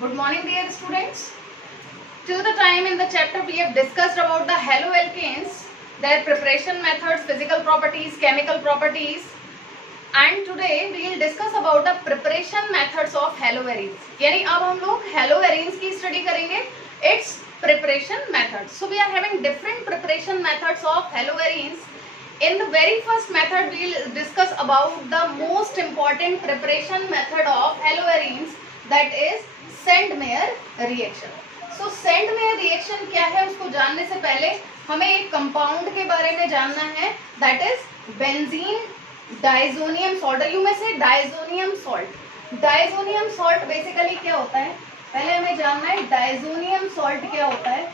Good morning, dear students. Till the time in the chapter we have discussed about the haloalkanes, their preparation methods, physical properties, chemical properties, and today we will discuss about the preparation methods of haloarenes. यानी अब हम लोग haloarenes की study करेंगे, its preparation methods. So we are having different preparation methods of haloarenes. In the very first method we will discuss about the most important preparation method of haloarenes, that is Sandmeyer reaction. So Sandmeyer reaction क्या है उसको जानने से पहले हमें एक compound के बारे में जानना है, that is benzene diazonium salt. You में से diazonium salt. Diazonium salt basically क्या होता है, पहले हमें जानना है डाइजोनियम सॉल्ट क्या होता है,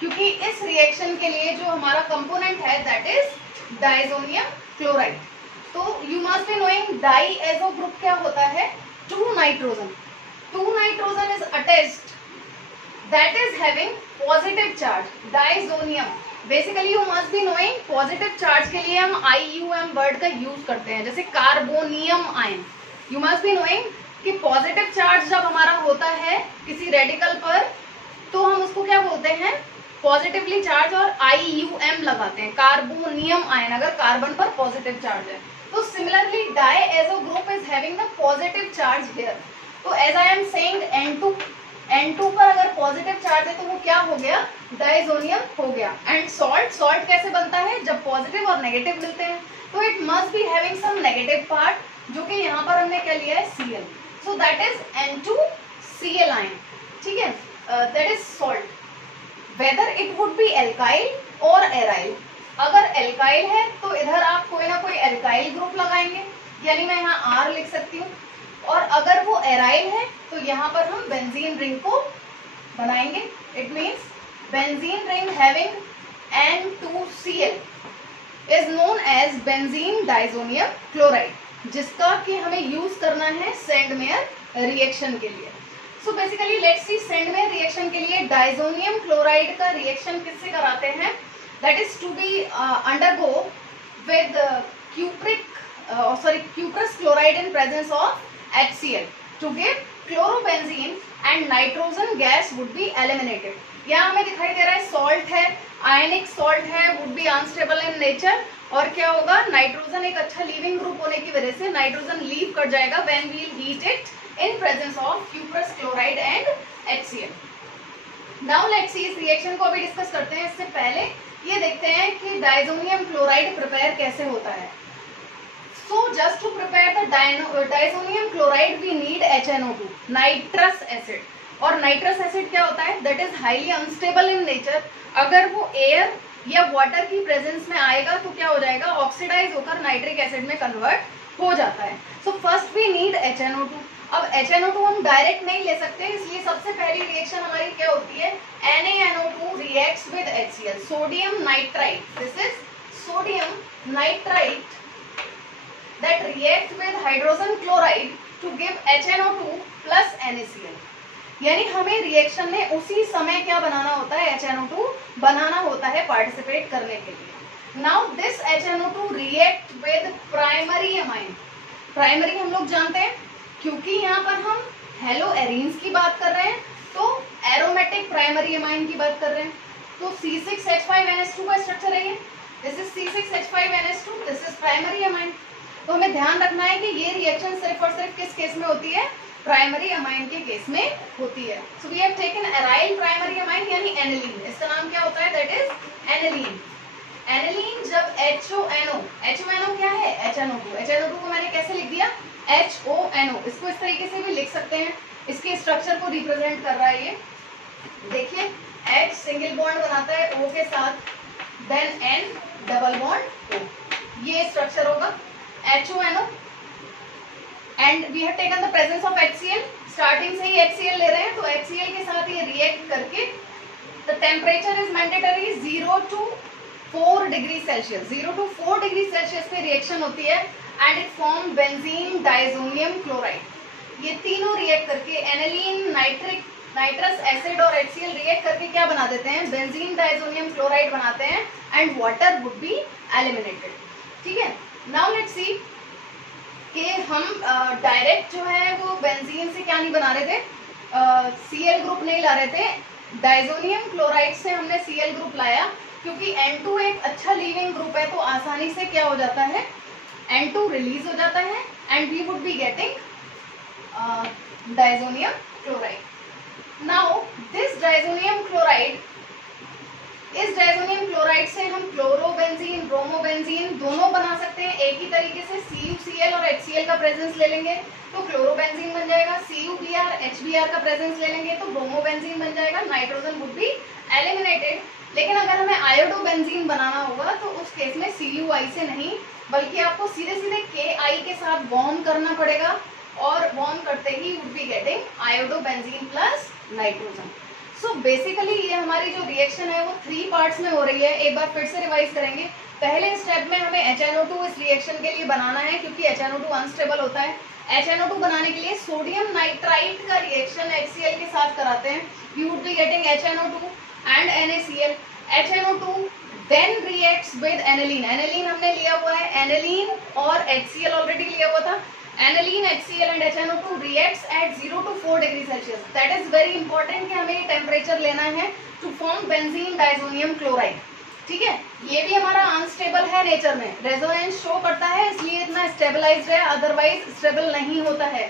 क्योंकि इस रिएक्शन के लिए जो हमारा कंपोनेंट है दैट इज डाइजोनियम क्लोराइड. तो you must be knowing diazo group क्या होता है, two nitrogen is attached, that is having positive charge. Diazonium basically you must be knowing positive charge के लिए हम IUM वर्ड का यूज करते हैं, जैसे carbonium ion. You must be knowing कि पॉजिटिव चार्ज जब हमारा होता है किसी रेडिकल पर तो हम उसको क्या बोलते हैं, पॉजिटिवली चार्ज, और IUM लगाते हैं, कार्बोनियम आयन, अगर कार्बन पर पॉजिटिव चार्ज है. तो similarly diazo group is having the positive charge here. तो as I am saying N2 पर अगर पॉजिटिव चार्ज है तो वो क्या हो गया, डाइजोनियम हो गया. एंड सॉल्ट कैसे बनता है, जब पॉजिटिव और नेगेटिव मिलते हैं. तो it must be having some negative part, जो कि यहाँ पर हमने क्या लिया है, Cl. So that is N2Cl ion. ठीक है, that is salt. Whether it would be alkyl और एराइल. अगर एल्काइल है तो इधर आप कोई ना कोई एल्काइल ग्रुप लगाएंगे, यानी मैं यहाँ R लिख सकती हूँ. और अगर वो एराइल है तो यहाँ पर हम बेंजीन रिंग को बनाएंगे. It means benzene ring having N2Cl is known as benzene diazonium chloride, जिसका कि हमें यूज करना है सैंडमेयर रिएक्शन के लिए. So basically let's see, Sandmeyer reaction के लिए डाइजोनियम क्लोराइड का रिएक्शन किससे कराते हैं, that is to be undergo with cuprous chloride in presence of HCl to give chlorobenzene and nitrogen gas would be eliminated. यहाँ हमें दिखाई दे रहा है सॉल्ट है, आयनिक सॉल्ट है, would be unstable in nature, और क्या होगा, नाइट्रोजन एक अच्छा लीविंग ग्रुप होने की वजह से नाइट्रोजन लीव कर जाएगा when we will heat it in presence of cuprous chloride and HCl. Now let's see, इस रिएक्शन को अभी डिस्कस करते हैं. इससे पहले ये देखते हैं कि डाइजोनियम क्लोराइड प्रिपेयर कैसे होता है. So just to prepare the diazonium chloride we need HNO2, nitrous acid. और nitrous acid क्या होता है, that is highly unstable in nature. अगर वो एयर या वाटर की प्रेजेंस में आएगा तो क्या हो जाएगा, ऑक्सीडाइज होकर नाइट्रिक एसिड में कन्वर्ट हो जाता है. So first we need HNO2. अब HNO2 हम डायरेक्ट नहीं ले सकते, इसलिए सबसे पहली रिएक्शन हमारी क्या होती है, NaNO2 reacts with HCl, sodium nitrite. This is sodium nitrite that react with hydrogen chloride to give HNO2 plus NaCl. यानी हमें रिएक्शन में उसी समय क्या बनाना होता है, HNO2 बनाना होता है पार्टिसिपेट करने के लिए. Now this HNO2 react with primary amine. Primary हम लोग जानते हैं क्योंकि यहाँ पर हम हेलोएरीन्स की बात कर रहे हैं, तो एरोमेटिक प्राइमरी अमाइन की बात कर रहे हैं. तो C6H5NH2 का स्ट्रक्चर है ये. This is C6H5NH2, this is primary amine. तो हमें ध्यान रखना है कि ये रिएक्शन सिर्फ और सिर्फ किस केस में होती है, प्राइमरी अमाइन के केस में होती है. So we have taken aryl primary amine यानी एनिलीन. इसका नाम क्या होता है, दैट इज एनिलीन. एनिलीन जब HONO क्या है, HNO2 को मैंने कैसे लिख दिया, HONO. इसको इस तरीके से भी लिख सकते हैं, इसके स्ट्रक्चर को रिप्रेजेंट कर रहा है ये. देखिए H सिंगल बॉन्ड बनाता है O के साथ, then N double bond O. ये स्ट्रक्चर होगा HONO. And we have taken the presence of HCl. Starting से ही HCl ले रहे हैं, तो HCl के साथ ये रिएक्ट करके the temperature is mandatory 0 to 4 degree Celsius. 0 to 4 degree Celsius पे रिएक्शन होती है and it form benzene diazonium chloride. ये तीनों रिएक्ट करके एनिलीन, नाइट्रस एसिड और HCl रिएक्ट करके क्या बना देते हैं, बेंजीन डाइजोनियम क्लोराइड बनाते हैं and water would be eliminated. ठीक है, नाउ लेट्स सी कि हम डायरेक्ट जो है वो बेंजीन से क्या नहीं बना रहे थे, Cl ग्रुप नहीं ला रहे थे, डाइजोनियम क्लोराइड से हमने Cl ग्रुप लाया, क्योंकि N2 एक अच्छा लीविंग ग्रुप है, तो आसानी से क्या हो जाता है, N2 रिलीज हो जाता है and we would be getting diazonium chloride. Now this diazonium chloride, इस डाइजोनियम क्लोराइड से हम क्लोरोबेंजीन, ब्रोमोबेंजीन दोनों बना सकते हैं एक ही तरीके से। CuCl और HCl का प्रेजेंस ले लेंगे तो क्लोरोबेंजीन बन जाएगा, CuBr HBr का प्रेजेंस ले लेंगे तो ब्रोमोबेंजीन बन जाएगा, नाइट्रोजन वुड बी एलिमिनेटेड। लेकिन अगर हमें आयोडोबेंजीन बनाना होगा तो उस केस में CuI से नहीं, बल्कि आपको सीधे सीधे Ki के साथ बॉन्ड करना पड़ेगा, और बॉन्ड करते he would be getting iodobenzene plus nitrogen. So basically ये हमारी जो रिएक्शन है वो 3 पार्ट्स में हो रही है। एक बार फिर से रिवाइज करेंगे। पहले स्टेप में हमें HNO2 इस रिएक्शन के लिए बनाना है, क्योंकि HNO2 अनस्टेबल होता है। HNO2 बनाने के लिए सोडियम नाइट्राइट का रिएक्शन HCl के साथ कराते हैं। We would be getting HNO2 and NaCl। HNO2 then reacts with aniline. Aniline हमने लिया हुआ है, एनिलीन और HCl ऑलरेडी लिया हुआ था। Aniline, HCl and HNO2 reacts at 0 to 4 degree Celsius. That is very important कि हमें टेम्परेचर लेना है to form benzene diazonium chloride. ठीक है, ये भी हमारा अनस्टेबल है नेचर में, रेजोनेंस शो करता है इसलिए इतना स्टेबलाइज्ड है, अदरवाइज स्टेबल नहीं होता है।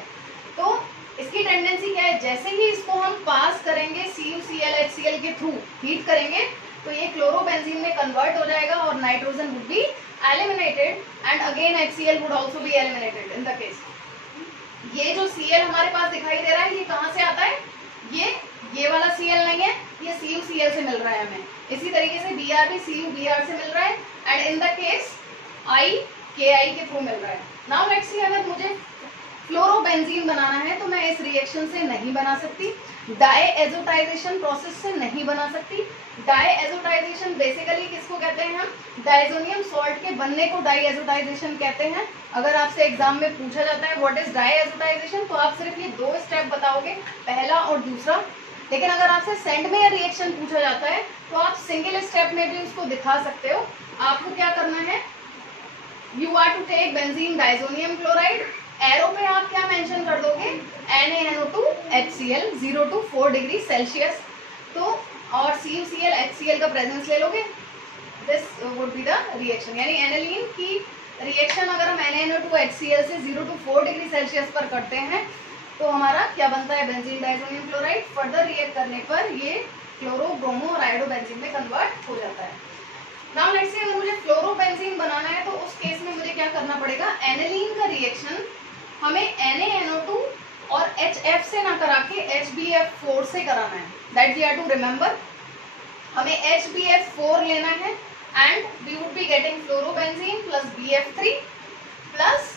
तो इसकी टेंडेंसी क्या है, जैसे ही इसको हम पास करेंगे CuCl HCl के थ्रू हीट करेंगे तो ये क्लोरोबेंजीन में कन्वर्ट हो जाएगा और nitrogen would be eliminated and again HCl would also be eliminated in the case. ये जो Cl हमारे पास दिखाई दे रहा है ये कहाँ से आता है, ये वाला Cl नहीं है, ये CuCl से मिल रहा है हमें। इसी तरीके से Br भी CuBr से मिल रहा है and in the case I Ki के थ्रू मिल रहा है। नाउ लेट्स सी, अगर मुझे फ्लोरोबेंजीन बनाना है तो मैं इस रिएक्शन से नहीं बना सकती, डाईएजोटाइजेशन प्रोसेस से नहीं बना सकती। डाईएजोटाइजेशन बेसिकली किसको कहते हैं, हम डाइजोनियम सॉल्ट के बनने को डाईएजोटाइजेशन कहते हैं। अगर आपसे एग्जाम में पूछा जाता है व्हाट इज डाईएजोटाइजेशन तो आप सिर्फ ये 2 स्टेप बताओगे, पहला और दूसरा। लेकिन अगर आपसे सेंडमेयर रिएक्शन पूछा जाता है तो आप सिंगल स्टेप में भी उसको दिखा सकते हो। आपको क्या करना है, you are to take benzene diazonium chloride, arrow पे आप क्या मेंशन कर दोगे, NaNO2 HCl 0 to 4 degree Celsius. तो और CuCl HCl का प्रेजेंस ले लोगे, this would be the reaction. यानी एनिलीन की रिएक्शन अगर हम NaNO2 HCl से 0 to 4 डिग्री सेल्सियस पर करते हैं तो हमारा क्या बनता है, benzene diazonium chloride. Further react करने पर ये क्लोरो, ब्रोमो और आयोडोबेंजीन में कन्वर्ट हो जाता है। नाउ लेट्स से अगर मुझे फ्लोरोबेंजीन बनाना है तो उस केस में मुझे क्या करना पड़ेगा, एनिलीन का रिएक्शन हमें NaNO2 और HF से ना करा के HbF4 से कराना है। That we are to remember, हमें HbF4 लेना है and we would be getting fluorobenzene plus BF3 plus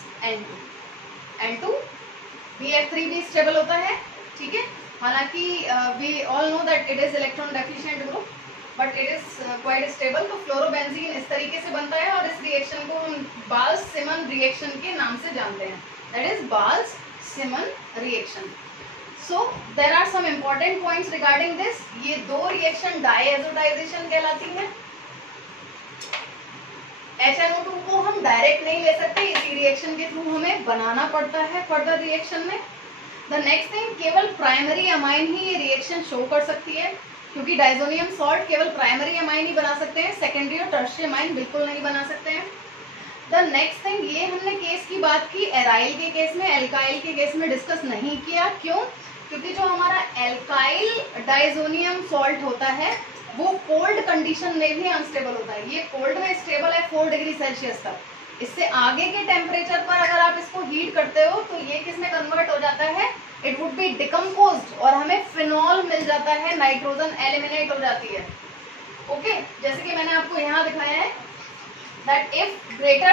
N2। BF3 भी स्टेबल होता है, ठीक है, हालांकि we all know that it is electron deficient group but it is quite stable. तो फ्लोरोबेंजीन इस तरीके से बनता है और इस रिएक्शन को हम बाल्स-सिमन रिएक्शन के नाम से जानते हैं, that is Balz Schiemann reaction. So there are some important points regarding this। ये 2 रिएक्शन डाईएजोटाइजेशन कहलाती हैं। HNO2 को हम डायरेक्ट नहीं ले सकते, इसी रिएक्शन के थ्रू हमें बनाना पड़ता है फर्दर रिएक्शन में। द नेक्स्ट थिंग, केवल प्राइमरी अमाइन ही ये रिएक्शन शो कर सकती है, क्योंकि डाइजोनियम सॉल्ट केवल प्राइमरी अमाइन ही बना सकते हैं, सेकेंडरी और टर्शियरी अमाइन बिल्कुल नहीं बना सकते हैं। द नेक्स्ट थिंग, ये हमने केस की बात की एराइल के केस में, एल्काइल के केस में डिस्कस नहीं किया। क्यों? क्योंकि जो हमारा एल्काइल डाइजोनियम सॉल्ट होता है वो कोल्ड कंडीशन में भी अनस्टेबल होता है। ये कोल्ड में स्टेबल है 4 डिग्री सेल्सियस तक। इससे आगे के टेम्परेचर पर अगर आप इसको हीट करते हो तो ये किस में कन्वर्ट हो जाता है, इट वुड बी डिकम्पोज्ड और हमें फिनॉल मिल जाता है, नाइट्रोजन एलिमिनेट हो जाती है। ओके, जैसे कि मैंने आपको यहाँ दिखाया है that if greater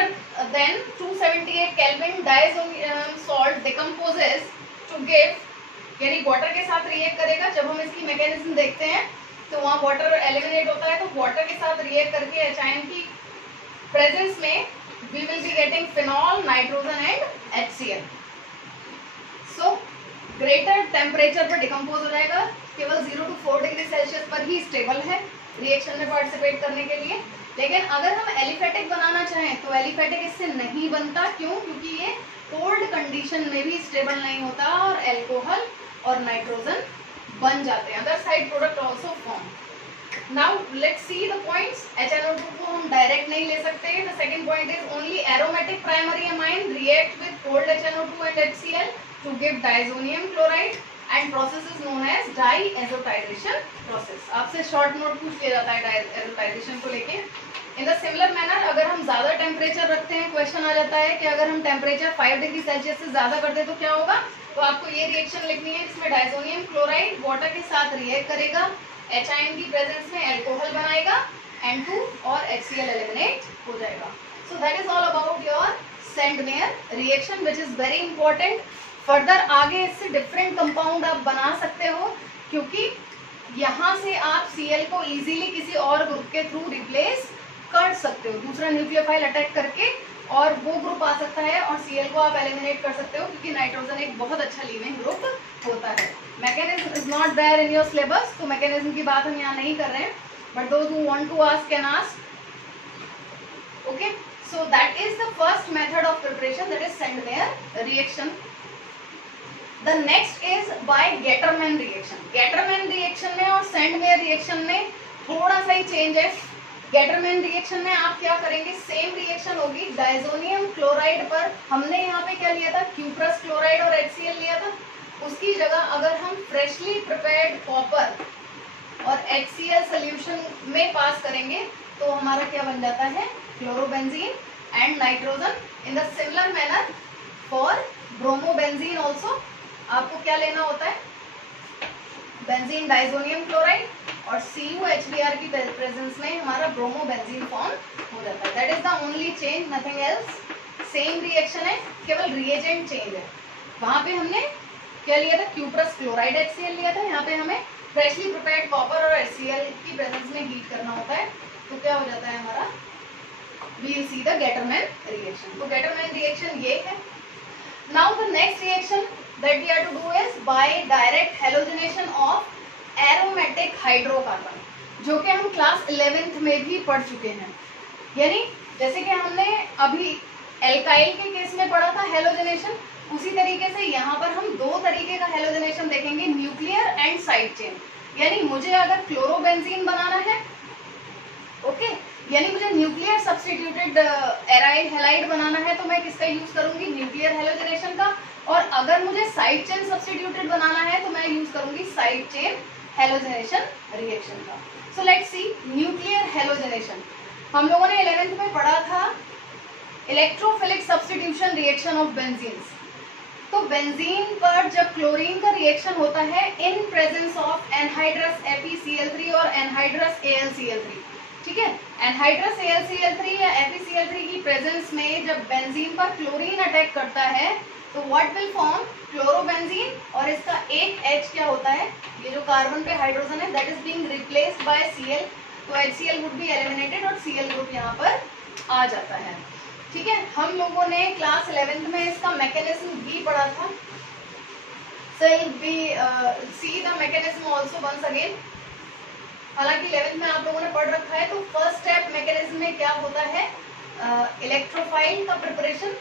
than 278 Kelvin diazonium salt decomposes to give, यानी वाटर के साथ रिएक्ट करेगा। जब हम इसकी मैकेनिज्म देखते हैं तो वहाँ वाटर एलिमिनेट होता है, तो वाटर के साथ रिएक्ट करके एचाइन की प्रेजेंस में we will be getting phenol, nitrogen and HCl। So greater temperature पर डिकम्पोज हो जाएगा, केवल 0 to 4 डिग्री सेल्सियस पर ही स्टेबल है रिएक्शन में पार्टिसिपेट करने के लिए। लेकिन अगर हम एलिफेटिक बनाना चाहें तो एलिफेटिक इससे नहीं बनता। क्यों? क्योंकि ये कोल्ड कंडीशन में भी स्टेबल नहीं होता और एल्कोहल और नाइट्रोजन बन जाते हैं। Other side product also form. Now let's see the points. HNO2 को हम डायरेक्ट नहीं ले सकते। The second point is only aromatic primary amine react with cold HNO2 and HCl to give diazonium chloride and process is known as diazotization process. आपसे short note पूछ लिया जाता है डाईएजोटाइजेशन को लेके। इन द सिमिलर मैनर अगर हम ज्यादा टेम्परेचर रखते हैं, क्वेश्चन आ जाता है कि अगर हम टेम्परेचर 5 डिग्री सेल्सियस से ज्यादा कर दे तो क्या होगा। तो आपको ये रिएक्शन लिखनी है, इसमें डाइजोनियम क्लोराइड वाटर के साथ रिएक्ट करेगा, H की प्रेजेंस में एल्कोहल बनाएगा, N2 और HCl एलिमिनेट हो जाएगा। सो that is all about your Sandmeyer reaction which is very important. Further आगे इससे डिफरेंट कंपाउंड आप बना सकते हो, क्योंकि यहाँ से आप Cl को इजीली किसी और ग्रुप के थ्रू रिप्लेस कर सकते हो, दूसरा न्यूक्लियोफाइल अटैक करके, और वो ग्रुप आ सकता है और Cl को आप एलिमिनेट कर सकते हो, क्योंकि नाइट्रोजन एक बहुत अच्छा लीविंग ग्रुप होता है। Mechanism is not there in your syllabus, तो मैकेनिज्म की बात हम यहाँ नहीं कर रहे हैं, but those who want to ask can ask. Okay, so that is the first method of preparation, that is Sandmeyer reaction. The next is by Gattermann reaction. Gattermann reaction में और Sandmeyer reaction में थोड़ा सा ही change है। Gattermann reaction में आप क्या करेंगे, सेम रिएक्शन होगी। डाइजोनियम क्लोराइड पर हमने यहाँ पे क्या लिया था, क्यूप्रस क्लोराइड और HCl लिया था। उसकी जगह अगर हम फ्रेशली प्रिपेयर्ड कॉपर और HCl सोल्यूशन में पास करेंगे तो हमारा क्या बन जाता है, chlorobenzene and nitrogen. In the similar manner for bromobenzene also आपको क्या लेना होता है, बेंजीन डाइजोनियम क्लोराइड और CuHBr की प्रेजेंस में हमारा ब्रोमोबेंजीन फॉर्म हो जाता है। That is the only change, nothing else. Same reaction है, केवल रिएजेंट चेंज है। वहां पे हमने क्या लिया था, क्यूप्रस क्लोराइड HCl लिया था, यहाँ पे हमें फ्रेशली प्रिपेयर्ड कॉपर और HCl की प्रेजेंस में हीट करना होता है, तो क्या हो जाता है हमारा, we will see the Gattermann reaction. तो Gattermann रिएक्शन ये है। Now the next reaction that we have to do is by direct halogenation of aromatic hydrocarbon, जो कि हम क्लास 11th में भी पढ़ चुके हैं। यानी जैसे कि हमने अभी एल्काइल के केस में पढ़ा था हेलोजनेशन, उसी तरीके से यहाँ पर हम दो तरीके का हेलोजनेशन देखेंगे, न्यूक्लियर एंड साइड चेन। यानी मुझे अगर क्लोरोबेंजीन बनाना है, ओके, यानी मुझे न्यूक्लियर सब्स्टिट्यूटेड एराइल हैलाइड बनाना है, तो मैं किसका यूज करूंगी, न्यूक्लियर हेलोजनेशन का। और अगर मुझे साइड चेन सब्स्टिट्यूटेड बनाना है तो मैं यूज करूंगी साइड चेन हेलोजनेशन रिएक्शन का। सो लेट्स सी न्यूक्लियर हेलोजनेशन। हम लोगों ने 11th में पढ़ा था electrophilic substitution reaction of benzenes. तो बेंजीन पर जब क्लोरीन का रिएक्शन होता है इन प्रेजेंस ऑफ एनहाइड्रस FeCl3 और एनहाइड्रस AlCl3, ठीक है, एनहाइड्रस AlCl3 या FeCl3 की प्रेजेंस में जब बेंजीन पर क्लोरीन अटैक करता है तो व्हाट विल फॉर्म, क्लोरोबेंजीन, और इसका एक H क्या होता है, ये जो कार्बन पे हाइड्रोजन है that is being replaced by Cl, तो HCl वुड बी एलिमिनेटेड और Cl ग्रुप यहाँ पर आ जाता है। ठीक है, हम लोगों ने क्लास 11th में इसका मैकेनिज्म भी पढ़ा था। So be see the mechanism also once again. हालांकि 11th में आप लोगों ने पढ़ रखा है। तो फर्स्ट स्टेप मैकेनिज्म में क्या होता है, इलेक्ट्रोफाइल का प्रिपरेशन।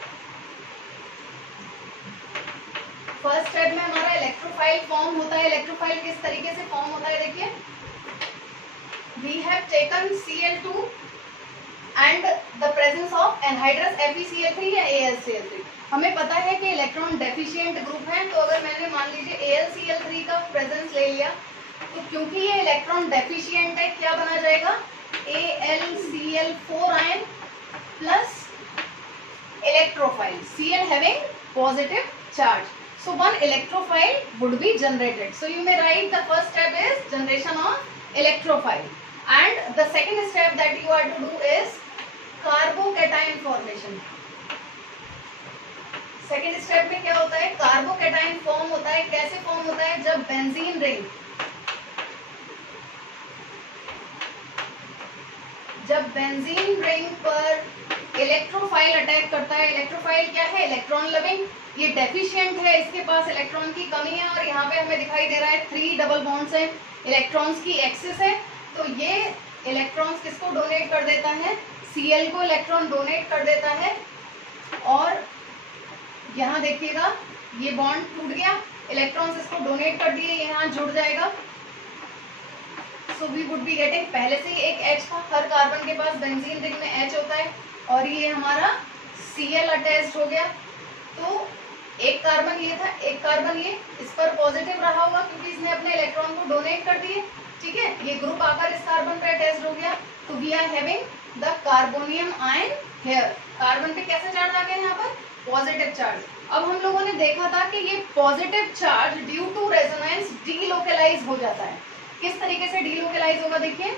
फर्स्ट स्टेप में हमारा इलेक्ट्रोफाइल फॉर्म होता है। इलेक्ट्रोफाइल किस तरीके से फॉर्म होता है, देखिए, we have taken Cl2 and the presence of anhydrous FeCl3 या AlCl3। हमें पता है कि इलेक्ट्रॉन डेफिशिएंट ग्रुप है, तो अगर मैंने मान लीजिए AlCl3 का प्रेजेंस ले लिया, तो क्योंकि ये इलेक्ट्रॉन डेफिशिएंट है, क्या बना जाएगा, AlCl4 ion plus electrophile, Cl having positive charge. So one electrophile would be generated. So you may write the first step is generation of electrophile, and the second step that you are to do is carbocation formation. Second step में क्या होता है, carbocation form होता है। कैसे form होता है, जब बेंजीन रिंग पर इलेक्ट्रोफाइल अटैक करता है। इलेक्ट्रोफाइल क्या है, इलेक्ट्रॉन लविंग, ये डेफिशिएंट है, इसके पास इलेक्ट्रॉन की कमी है, और यहाँ पे हमें दिखाई दे रहा है 3 डबल बॉन्ड्स हैं, इलेक्ट्रॉन्स की एक्सेस है। तो ये इलेक्ट्रॉन्स किसको डोनेट कर देता है, Cl को इलेक्ट्रॉन डोनेट कर देता है, और यहाँ देखिएगा ये बॉन्ड टूट गया, इलेक्ट्रॉन्स इसको डोनेट कर दिए, यहाँ जुड़ जाएगा। So we would be getting, पहले से ही एक H था, हर कार्बन के पास बेंजीन रिंग में H होता है, और ये हमारा Cl अटैच्ड हो गया। तो एक कार्बन ये था, एक कार्बन ये, इस पर पॉजिटिव रहा होगा क्योंकि इसने अपने इलेक्ट्रॉन को डोनेट कर दिए, ठीक है। ये ग्रुप आकर इस कार्बन पर अटैच्ड हो गया, तो we are having the carbonium ion here. Carbon पे कैसे चार्ज आ गया यहाँ पर? Positive charge. अब हम लोगों ने देखा था कि ये positive charge due to resonance delocalise हो जाता है। किस तरीके से डीलोकलाइज होगा? देखिए,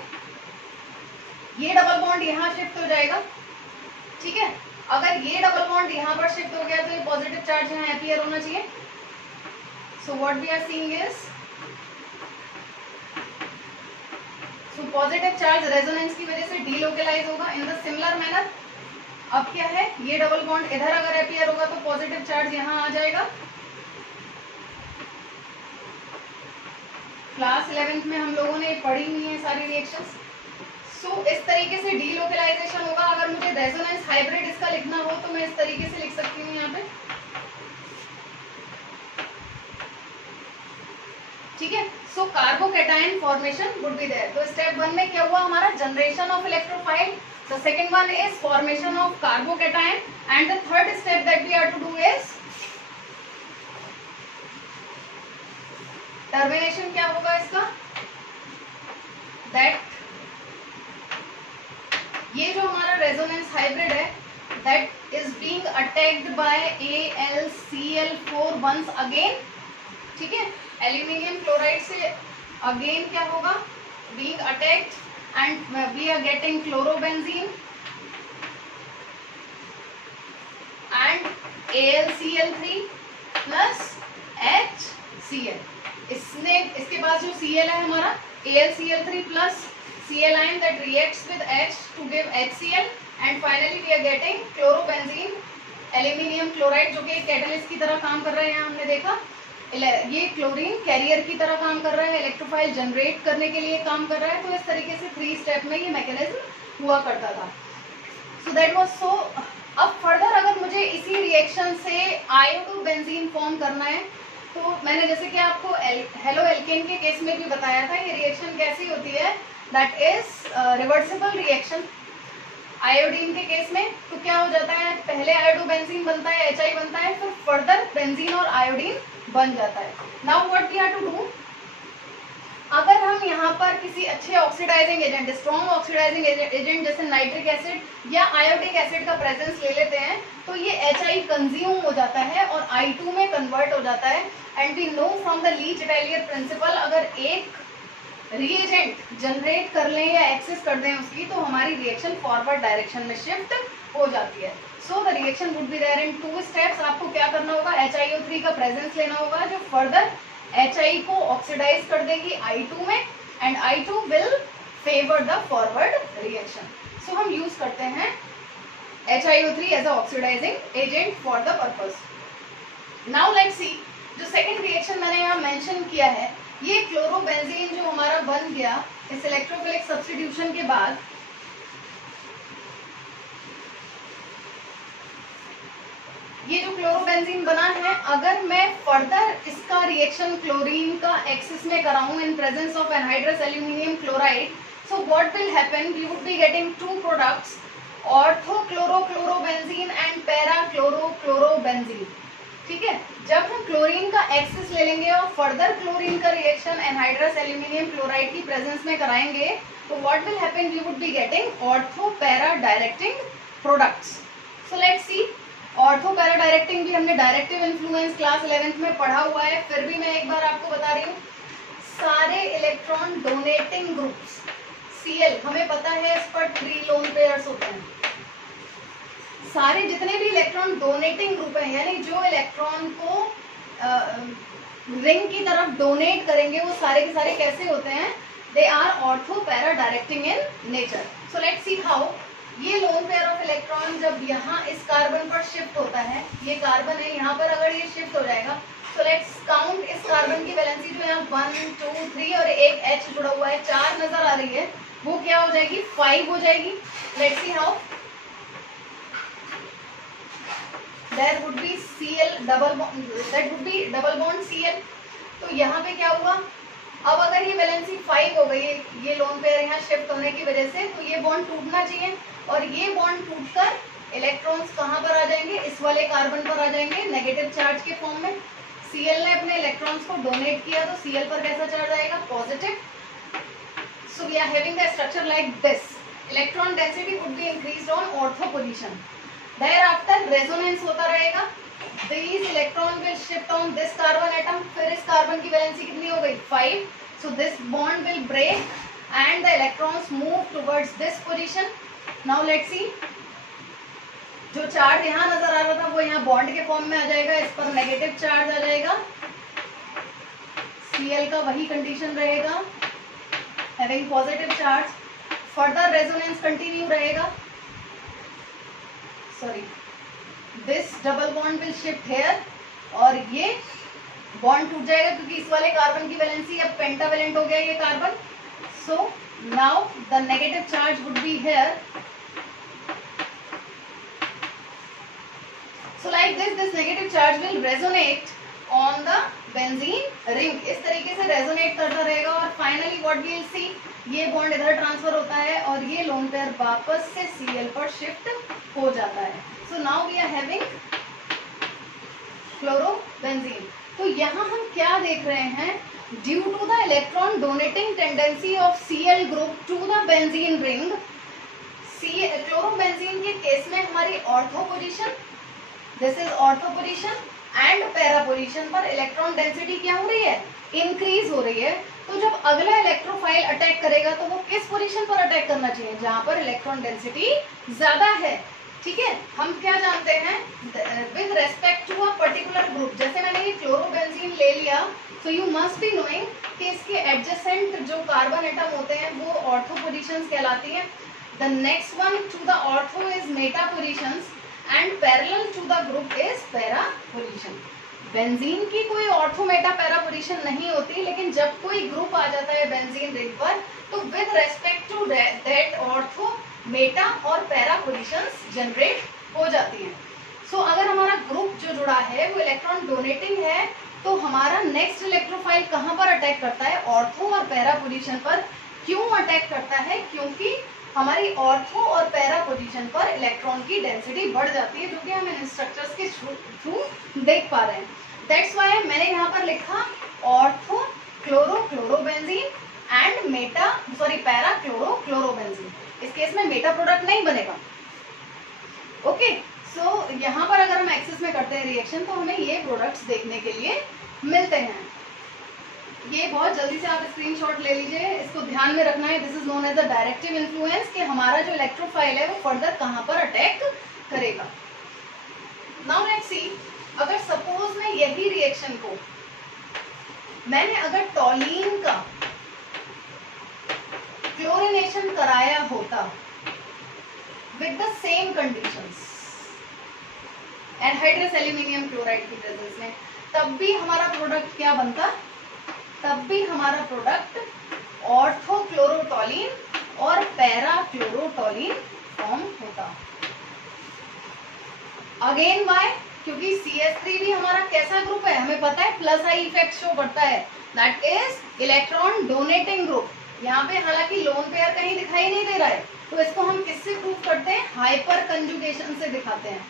ये डबल बॉन्ड यहाँ शिफ्ट हो जाएगा, ठीक है। अगर ये डबल बॉन्ड यहाँ पर शिफ्ट हो गया तो ये पॉजिटिव चार्ज यहाँ अपीयर होना चाहिए। So what we are seeing is, so positive charge resonance की वजह से डीलोकलाइज होगा। इन द सिमिलर मैनर अब क्या है, ये डबल बॉन्ड इधर अगर अपीयर होगा तो पॉजिटिव चार्ज यहाँ आ जाएगा। क्लास 11th में हम लोगों ने पढ़ी हुई है सारी रिएक्शंस। सो इस तरीके से डीलोकलाइजेशन होगा। अगर मुझे रेजोनेंस हाइब्रिड इसका लिखना हो तो मैं इस तरीके से लिख सकती हूँ यहाँ पे, ठीक है। So carbocation formation would be there. तो स्टेप 1 में क्या हुआ हमारा? Generation of electrophile. The second one is formation of carbocation, and the third step that we are to do is termination. क्या होगा इसका? That ये जो हमारा रेजोनेंस हाइब्रिड है, that is being attacked by AlCl4 once again, ठीक है। Aluminium chloride से अगेन क्या होगा? being attacked, and we are getting chlorobenzene and AlCl3 plus HCl। इसके पास जो Cl है हमारा AlCl3 plus Cl ion that reacts with H to give HCl, and finally we are getting chlorobenzene, aluminium chloride, जो कि एक catalyst की तरह काम कर रहा है। यहाँ हमने देखा ये क्लोरीन कैरियर की तरह काम कर रहा है, इलेक्ट्रोफाइल जनरेट करने के लिए काम कर रहा है। तो इस तरीके से 3 स्टेप में ये मैकेनिज्म हुआ करता था। So that was so. अब फर्दर अगर मुझे इसी रिएक्शन से आयोडो बेंजीन फॉर्म करना है, तो मैंने जैसे कि आपको हेलो एल्केन के केस में भी बताया था, ये रिएक्शन कैसी होती है? That is reversible reaction. Iodine के केस में तो क्या हो जाता है? पहले आयोडो बेंजीन बनता है, HI बनता है, फिर फर्दर बेंजीन और आयोडीन बन जाता है। Now what we have to do, अगर हम यहाँ पर किसी अच्छे oxidising agent, strong oxidising agent जैसे नाइट्रिक एसिड या आयोडिक एसिड का प्रेजेंस ले लेते हैं, तो ये HI कंज्यूम हो जाता है और I2 में कन्वर्ट हो जाता है। And we know from the Le Chatelier principle, अगर एक रिएजेंट जनरेट कर लें या एक्सेस कर दें उसकी, तो हमारी रिएक्शन फॉरवर्ड डायरेक्शन में शिफ्ट हो जाती है। So the reaction would be there in 2 steps. आपको क्या करना होगा? HiO3 का प्रेजेंस लेना होगा जो फर्दर HI को ऑक्सीडाइज कर देगी I2 में, and I2 will favour the forward reaction. So हम यूज करते हैं HiO3 as a oxidizing agent for the purpose. Now let's see, जो सेकेंड रिएक्शन मैंने यहाँ मेंशन किया है, ये क्लोरोबेंजीन जो हमारा बन गया इस इलेक्ट्रोफिलिक सब्स्टिट्यूशन के बाद, ये जो क्लोरोबेंजीन बना है, अगर मैं फर्दर इसका रिएक्शन क्लोरीन का एक्सिस में कराऊं in presence of anhydrous aluminium chloride, so what will happen, we would be getting 2 products, orthochlorochlorobenzene and parachlorochlorobenzene, ठीक है। जब हम क्लोरीन का एक्सिस ले लेंगे और फर्दर क्लोरीन का रिएक्शन एनहाइड्रस एल्यूमिनियम क्लोराइड की प्रेजेंस में कराएंगे, तो what will happen, we would be getting ortho para directing products. So let's see, ortho para directing भी हमने डायरेक्टिव इन्फ्लुएंस क्लास 11th में पढ़ा हुआ है, फिर भी मैं एक बार आपको बता रही हूँ। सारे इलेक्ट्रॉन डोनेटिंग ग्रुप्स Cl, हमें पता है इस पर 3 लोन पेयर्स होते हैं। सारे जितने भी इलेक्ट्रॉन डोनेटिंग ग्रुप हैं, यानी जो इलेक्ट्रॉन को रिंग की तरफ डोनेट करेंगे, वो सारे के सारे कैसे होते हैं? They are ortho para directing in nature. So let's see how. ये लोन पेयर ऑफ इलेक्ट्रॉन जब यहाँ इस कार्बन पर शिफ्ट होता है, ये कार्बन है, यहाँ पर अगर ये शिफ्ट हो जाएगा, सो लेट्स काउंट इस कार्बन की वैलेंसी जो यहाँ 1 2 3 और एक H जुड़ा हुआ है, 4 नजर आ रही है, वो क्या हो जाएगी? 5 हो जाएगी। Let's see how. There would be Cl double bond, that would B double bond Cl। तो यहाँ पे क्या हुआ, अब अगर ये वैलेंसी 5 हो गई, ये लोन पेयर यहाँ शिफ्ट होने की वजह से, तो ये बॉन्ड टूटना चाहिए, और ये बॉन्ड टूटकर इलेक्ट्रॉन्स कहाँ पर आ जाएंगे, इस वाले कार्बन पर आ जाएंगे नेगेटिव चार्ज के फॉर्म में। Cl ने अपने इलेक्ट्रॉन्स को डोनेट किया, तो Cl पर कैसा चार्ज आएगा, positive. So we are having the structure like this. Electron density would be increased on ortho position. Thereafter resonance होता रहेगा, these electron will shift on this carbon atom, फिर इस कार्बन की वैलेंसी कितनी हो गई, 5, so this bond will break and the electrons move towards this position. Now let's see, जो charge यहाँ नजर आ रहा था वो यहाँ बॉन्ड के फॉर्म में आ जाएगा, इस पर नेगेटिव चार्ज आ जाएगा, Cl का वही कंडीशन रहेगा, having positive charge, further resonance continue रहेगा, sorry this double bond will shift here, और ये बॉन्ड टूट जाएगा क्योंकि इस वाले कार्बन की वैलेंसी अब पेंटावेलेंट हो गया ये carbon. So now the negative charge would be here, so like this negative charge will resonate on the benzene ring, इस तरीके से रेजोनेट करता रहेगा, और finally what we will see, ये बॉन्ड इधर ट्रांसफर होता है और ये लोन पेयर वापस से Cl पर शिफ्ट हो जाता है। So now we are having chlorobenzene। तो यहाँ हम क्या देख रहे हैं, due to the electron donating tendency of Cl group to the benzene ring, chlorobenzene के केस में हमारी ortho position, this is ortho position, and para position पर इलेक्ट्रॉन डेंसिटी क्या हो रही है, इंक्रीज हो रही है। तो जब अगला इलेक्ट्रोफाइल अटैक करेगा तो वो किस पोजीशन पर अटैक करना चाहिए, जहां पर इलेक्ट्रॉन डेंसिटी ज्यादा है। ठीक है, हम क्या जानते हैं, with respect to a particular group, जैसे मैंने ये क्लोरोबेंजीन ले लिया, तो यू मस्ट बी नोइंग कि इसके एडजेसेंट जो कार्बन एटम होते हैं वो ऑर्थो पोजीशंस कहलाती हैं। The next one to the ortho is meta positions and parallel to the group is para position. Benzene की कोई ऑर्थो मेटा पैरा पोजीशन नहीं होती, लेकिन जब कोई ग्रुप आ जाता है बेंजीन रिंग पर, तो with respect to that ortho meta और पैरा पोजीशंस जनरेट हो जाती हैं। सो अगर हमारा ग्रुप जो जुड़ा है वो इलेक्ट्रॉन डोनेटिंग है, तो हमारा नेक्स्ट इलेक्ट्रोफाइल कहाँ पर अटैक करता है, ऑर्थो और पैरा पोजीशन पर। क्यों अटैक करता है, क्योंकि हमारी ऑर्थो और पैरा पोजीशन पर इलेक्ट्रॉन की डेंसिटी बढ़ जाती है, जो कि हम इन स्ट्रक्चर्स के थ्रू देख पा रहे हैं। दैट्स वाई मैंने यहाँ पर लिखा ortho chlorobenzene and Meta para chlorobenzene. इस केस में मेटा प्रोडक्ट नहीं बनेगा। ओके, सो यहाँ पर अगर हम एक्सेस में करते हैं रिएक्शन, तो हमें ये प्रोडक्ट्स देखने के लिए मिलते हैं। ये बहुत जल्दी से आप स्क्रीनशॉट ले लीजिए, इसको ध्यान में रखना है। This is known as the directive influence, कि हमारा जो इलेक्ट्रोफाइल है वो फर्दर कहाँ पर अटैक करेगा। नाउ लेट्स सी, अगर सपोज मैं यही रिएक्शन को मैंने अगर टॉलीन का क्लोरिनेशन कराया होता with the same conditions, anhydrous aluminium chloride की प्रेजेंस में, तब भी हमारा प्रोडक्ट क्या बनता, तब भी हमारा प्रोडक्ट ऑर्थोक्लोरोटॉलीन और पैरा क्लोरोटॉलीन फॉर्म होता। अगेन वाई, क्योंकि CH3 भी हमारा कैसा ग्रुप है, हमें पता है प्लस आई इफेक्ट शो करता है, that is electron donating group. यहाँ पे हालांकि लोन पेयर कहीं दिखाई नहीं दे रहा है, तो इसको हम किससे प्रूव करते हैं, हाइपर कंजुगेशन से दिखाते हैं,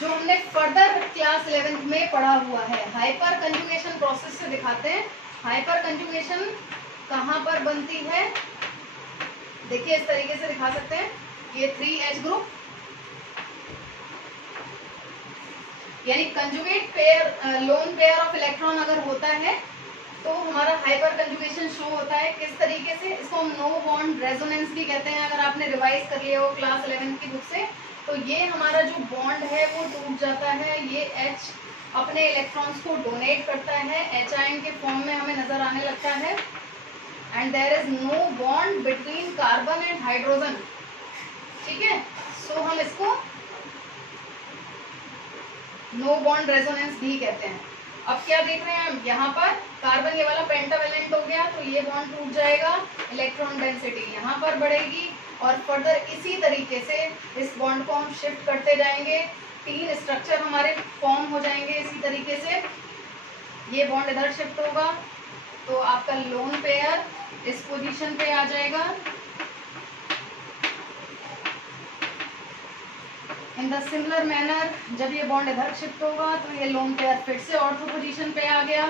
जो हमने फर्दर क्लास 11th में पढ़ा हुआ है। हाइपर कंजुगेशन प्रोसेस से दिखाते हैं। हाइपर कंजुगेशन कहाँ पर बनती है, देखिए इस तरीके से दिखा सकते हैं। ये 3H ग्रुप, यानी conjugate pair, loan pair of electron अगर होता है तो हमारा हाइपर कंजुगेशन शो होता है। किस तरीके से, इसको हम नो बॉन्ड रेजोनेंस भी कहते हैं। अगर आपने रिवाइज कर लिया हो क्लास 11 की बुक से, तो ये हमारा जो बॉन्ड है वो टूट जाता है, ये H अपने इलेक्ट्रॉन्स को डोनेट करता है, H आयन के फॉर्म में हमें नजर आने लगता है, and there is no bond between carbon and hydrogen. ठीक है, सो हम इसको नो बॉन्ड रेजोनेंस भी कहते हैं। अब क्या देख रहे हैं हम, यहाँ पर कार्बन ये वाला पेंटावेलेंट हो गया, तो ये बॉन्ड टूट जाएगा, इलेक्ट्रॉन डेंसिटी यहाँ पर बढ़ेगी, और फर्दर इसी तरीके से इस बॉन्ड को हम शिफ्ट करते जाएंगे। 3 स्ट्रक्चर हमारे फॉर्म हो जाएंगे इसी तरीके से। ये बॉन्ड इधर शिफ्ट होगा तो आपका लोन पेयर इस पोजीशन पे आ जाएगा। इन द सिमिलर मैनर जब ये बॉन्ड इधर शिफ्ट होगा तो ये लोन पेयर फिर से ऑर्थो पोजीशन पे आ गया।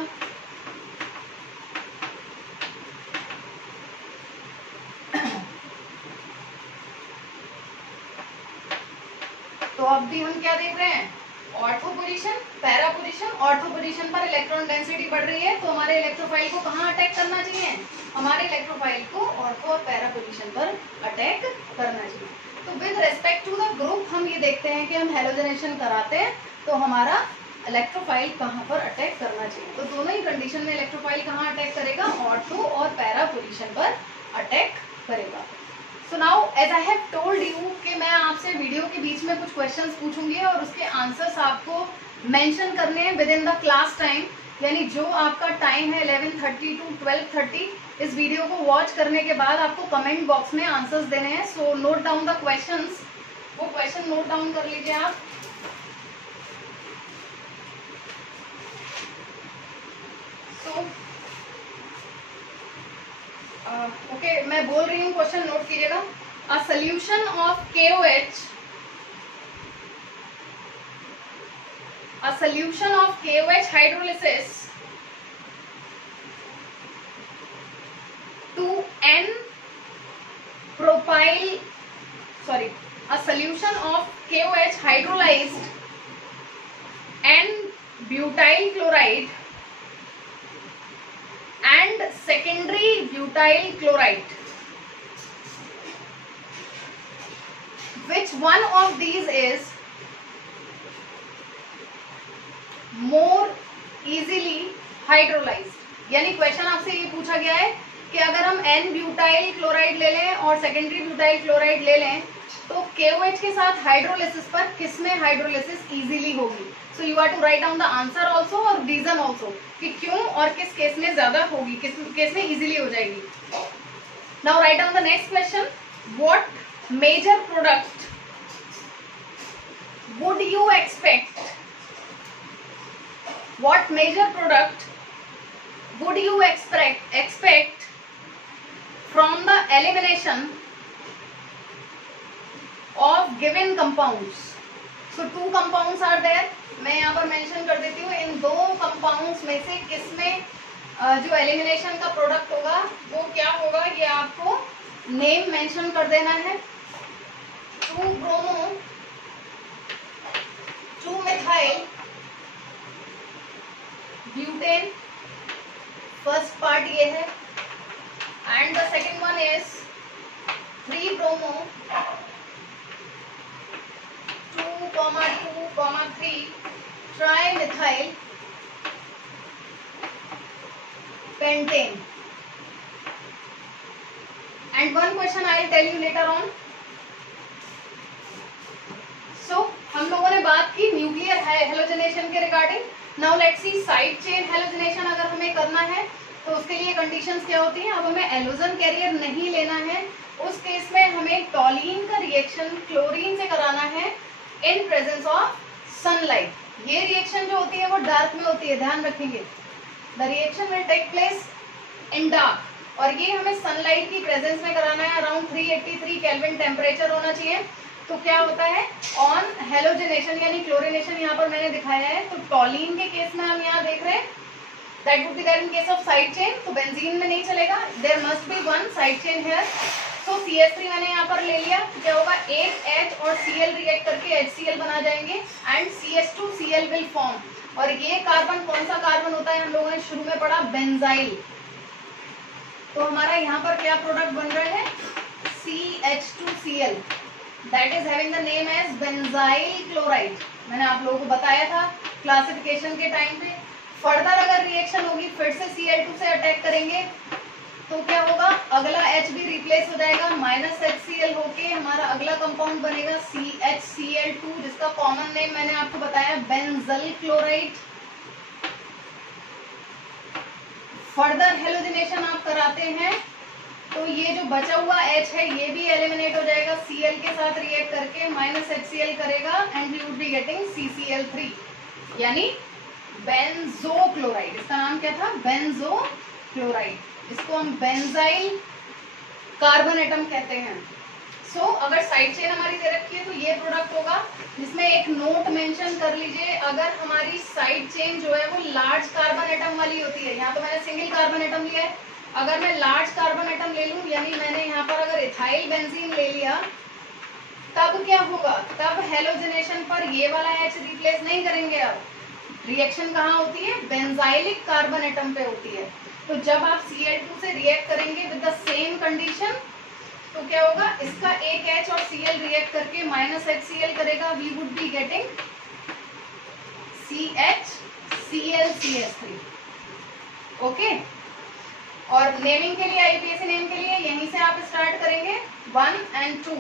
तो अब भी हम क्या देख रहे हैं, ortho position, para position. Ortho position पर इलेक्ट्रॉन डेंसिटी बढ़ रही है तो हमारे इलेक्ट्रोफाइल को कहाँ अटैक करना चाहिए, हमारे इलेक्ट्रोफाइल को ऑर्थो और पैरा पोजीशन पर अटैक करना चाहिए। तो with respect to the group हम ये देखते हैं कि हम हेलोजनेशन कराते हैं तो हमारा इलेक्ट्रोफाइल कहाँ पर अटैक करना चाहिए। तो दोनों ही कंडीशन में इलेक्ट्रोफाइल कहाँ अटैक करेगा, ऑर्थो और पैरा पोजीशन पर अटैक करेगा। So now as I have told you कि मैं आपसे वीडियो के बीच में कुछ क्वेश्चंस पूछूंगी और उसके आंसर्स आपको मेंशन करने हैं with in the class time, यानी जो आपका टाइम है 11:30 to 12:30। इस वीडियो को वॉच करने के बाद आपको कमेंट बॉक्स में आंसर्स देने हैं। So note down the questions, वो क्वेश्चन नोट डाउन कर लीजिए आप। ओके, मैं बोल रही हूँ, क्वेश्चन नोट कीजिएगा। A solution of KOH, a solution of KOH hydrolysis to a solution of KOH hydrolyzed N-butyl chloride and secondary butyl chloride. Which one of these is more easily hydrolyzed? यानी question आपसे ये पूछा गया है कि अगर हम N-ब्यूटाइल क्लोराइड ले लें और सेकेंडरी ब्यूटाइल क्लोराइड ले लें तो KOH के साथ हाइड्रोलिसिस पर किसमें हाइड्रोलिसिस इजीली होगी। So you are to write down the answer also और रीजन ऑल्सो कि क्यों और किस केस में ज्यादा होगी, किस केस में इजीली हो जाएगी। Now write down the next question, what major product would you expect, what major product would you expect from the elimination of given compounds? So two compounds are there, मैं यहाँ पर mention कर देती हूँ। इन दो compounds में से किसमें जो एलिमिनेशन का प्रोडक्ट होगा वो क्या होगा, ये आपको नेम मेंशन कर देना है। 2-bromo 2-methyl butane, first part ये है, and the second one is 3-bromo 2,2,3 trimethyl pentane. And one question I will tell you later on. So हम लोगों ने बात की न्यूक्लियर हेलोजनेशन के regarding. Now let's see side chain halogenation अगर हमें करना है तो उसके लिए कंडीशंस क्या होती हैं। अब हमें एलोजन कैरियर नहीं लेना है, उस केस में हमें टॉलीन का रिएक्शन क्लोरीन से कराना है इन प्रेजेंस ऑफ सनलाइट। ये रिएक्शन जो होती है वो डार्क में होती है, ध्यान रखेंगे। The reaction will take place in dark और ये हमें सनलाइट की प्रेजेंस में कराना है। अराउंड 383 केल्विन टेम्परेचर होना चाहिए। तो क्या होता है, ऑन हेलोजनेशन यानी क्लोरिनेशन यहाँ पर मैंने दिखाया है। तो टॉलीन के केस में हम यहाँ देख रहे हैं that would be there in case of side chain. तो बेंजीन में नहीं चलेगा, there must be one side chain here. तो CH3 मैंने यहाँ पर ले लिया, तो क्या होगा 8H और Cl रिएक्ट करके HCl बना जाएंगे एंड CH2Cl विल फॉर्म। और ये कार्बन कौन सा कार्बन होता है, हम लोगों ने शुरू में पढ़ा, बेंजाइल। तो हमारा यहाँ पर क्या प्रोडक्ट बन रहा है, CH2Cl that is having the name as benzyl chloride. मैंने आप लोगों को बताया था क्लासिफिकेशन के टाइम पे। फर्दर अगर रिएक्शन होगी फिर से Cl2 से अटैक करेंगे तो क्या होगा, अगला H भी रिप्लेस हो जाएगा, -HCl होके हमारा अगला कंपाउंड बनेगा CHCl2 जिसका कॉमन नेम मैंने आपको बताया बेंजल क्लोराइड। फर्दर हेलोजनेशन आप कराते हैं तो ये जो बचा हुआ H है ये भी एलिमिनेट हो जाएगा Cl के साथ रिएक्ट करके, माइनस HCl करेगा and we would be getting CCl3 यानी बेंजोक्लोराइड। इसका नाम क्या था? बेंजोक्लोराइड। इसको हम बेंजाइल कार्बन एटम कहते हैं। अगर साइड चेन हमारी दे रखी है तो ये प्रोडक्ट होगा, जिसमें एक नोट मेंशन कर लीजिए अगर हमारी साइड चेन जो है वो लार्ज कार्बन एटम वाली होती है। यहाँ तो मैंने सिंगल कार्बन एटम लिया है, अगर मैं लार्ज कार्बन एटम ले लूं यानी मैंने यहाँ पर अगर इथाइल बेंजीन ले लिया तब क्या होगा? तब हेलोजनेशन पर ये वाला H रिप्लेस नहीं करेंगे। अब रिएक्शन कहाँ होती है? बेंजाइलिक कार्बन एटम पे होती है। तो जब आप Cl2 से रिएक्ट करेंगे विद द सेम कंडीशन तो क्या होगा? इसका एक H और Cl रिएक्ट करके माइनस HCl करेगा, we would be getting CHClCH3। Okay, और नेमिंग के लिए आईपीएसी नेम के लिए यहीं से आप स्टार्ट करेंगे 1 and 2,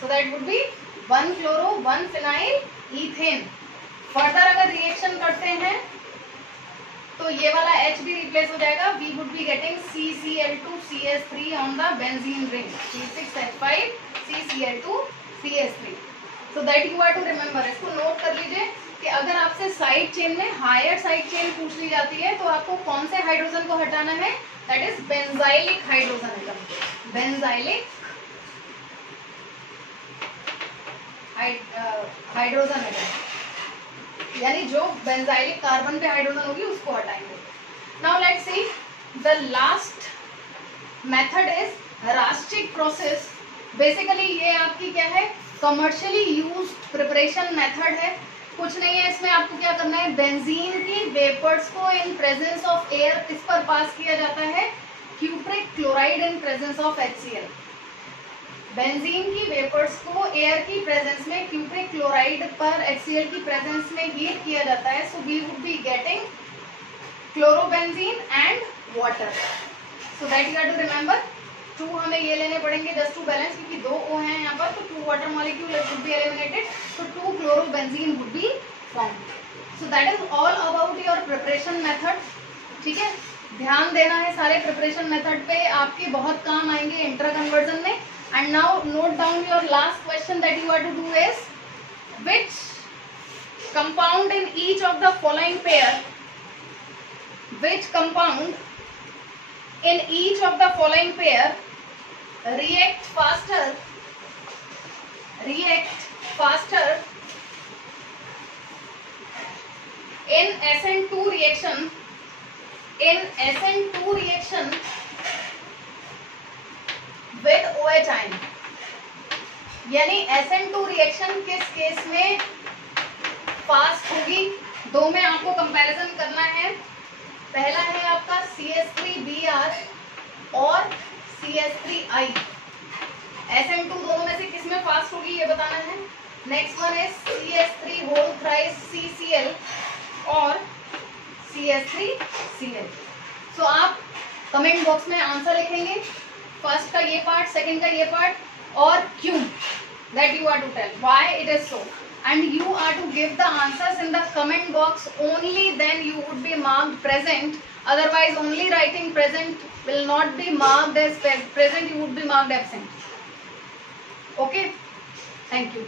so that would B 1 chloro 1 phenyl ethane. Further अगर रिएक्शन करते हैं तो ये वाला H भी रिप्लेस हो जाएगा, we would be getting CCl2CH3 on the benzene ring, C6H5 CCl2CH3। So that you are to remember. इसको नोट कर लीजिए कि अगर आपसे साइड चेन में हायर साइड चेन पूछ ली जाती है तो आपको कौन से हाइड्रोजन को हटाना है? That is benzylic hydrogen atom, benzylic hydrogen atom, यानी जो बेंजाइलिक कार्बन पे हाइड्रोजन होगी उसको हटाएंगे। Now let's see the last method is rustic process. Basically ये आपकी क्या है? कमर्शियली यूज्ड प्रिपरेशन मेथड है। कुछ नहीं है इसमें, आपको क्या करना है? बेंजीन की वेपर्स को इन प्रेजेंस ऑफ एयर किस पर पास किया जाता है? Cupric chloride in presence of HCl। Benzene की वेपर्स को एयर की प्रेजेंस में क्यूप्रिक क्लोराइड पर HCl की प्रेजेंस में हीट किया जाता है। So we would be getting chlorobenzene and water. So that you have to remember. 2 हमें ये लेने पड़ेंगे जस्ट टू बैलेंस, क्योंकि 2 O हैं यहाँ पर, तो 2 water molecule would be eliminated, so 2 chlorobenzene would be formed. So that is all about your preparation method. ठीक है, ध्यान देना है सारे प्रिपरेशन मेथड पे, आपके बहुत काम आएंगे इंटर कन्वर्जन में। And now note down your last question that you are to do is, which compound in each of the following pair, which compound in each of the following pair react faster in SN2 reaction with OH ion। यानी SN2 reaction किस case में fast होगी? 2 में आपको comparison करना है। पहला है आपका CH3Br और CH3I। SN2 दोनों में से किस में फास्ट होगी ये बताना है। नेक्स्ट वन है CH3CCl और CH3Cl। सो आप कमेंट बॉक्स में आंसर लिखेंगे, फर्स्ट का ये पार्ट, सेकंड का ये पार्ट, और क्यों, that you are to tell why it is so, and you are to give the answers in the comment box only, then you would be marked present. Otherwise only writing present will not be marked as present, you would be marked absent. Okay, thank you.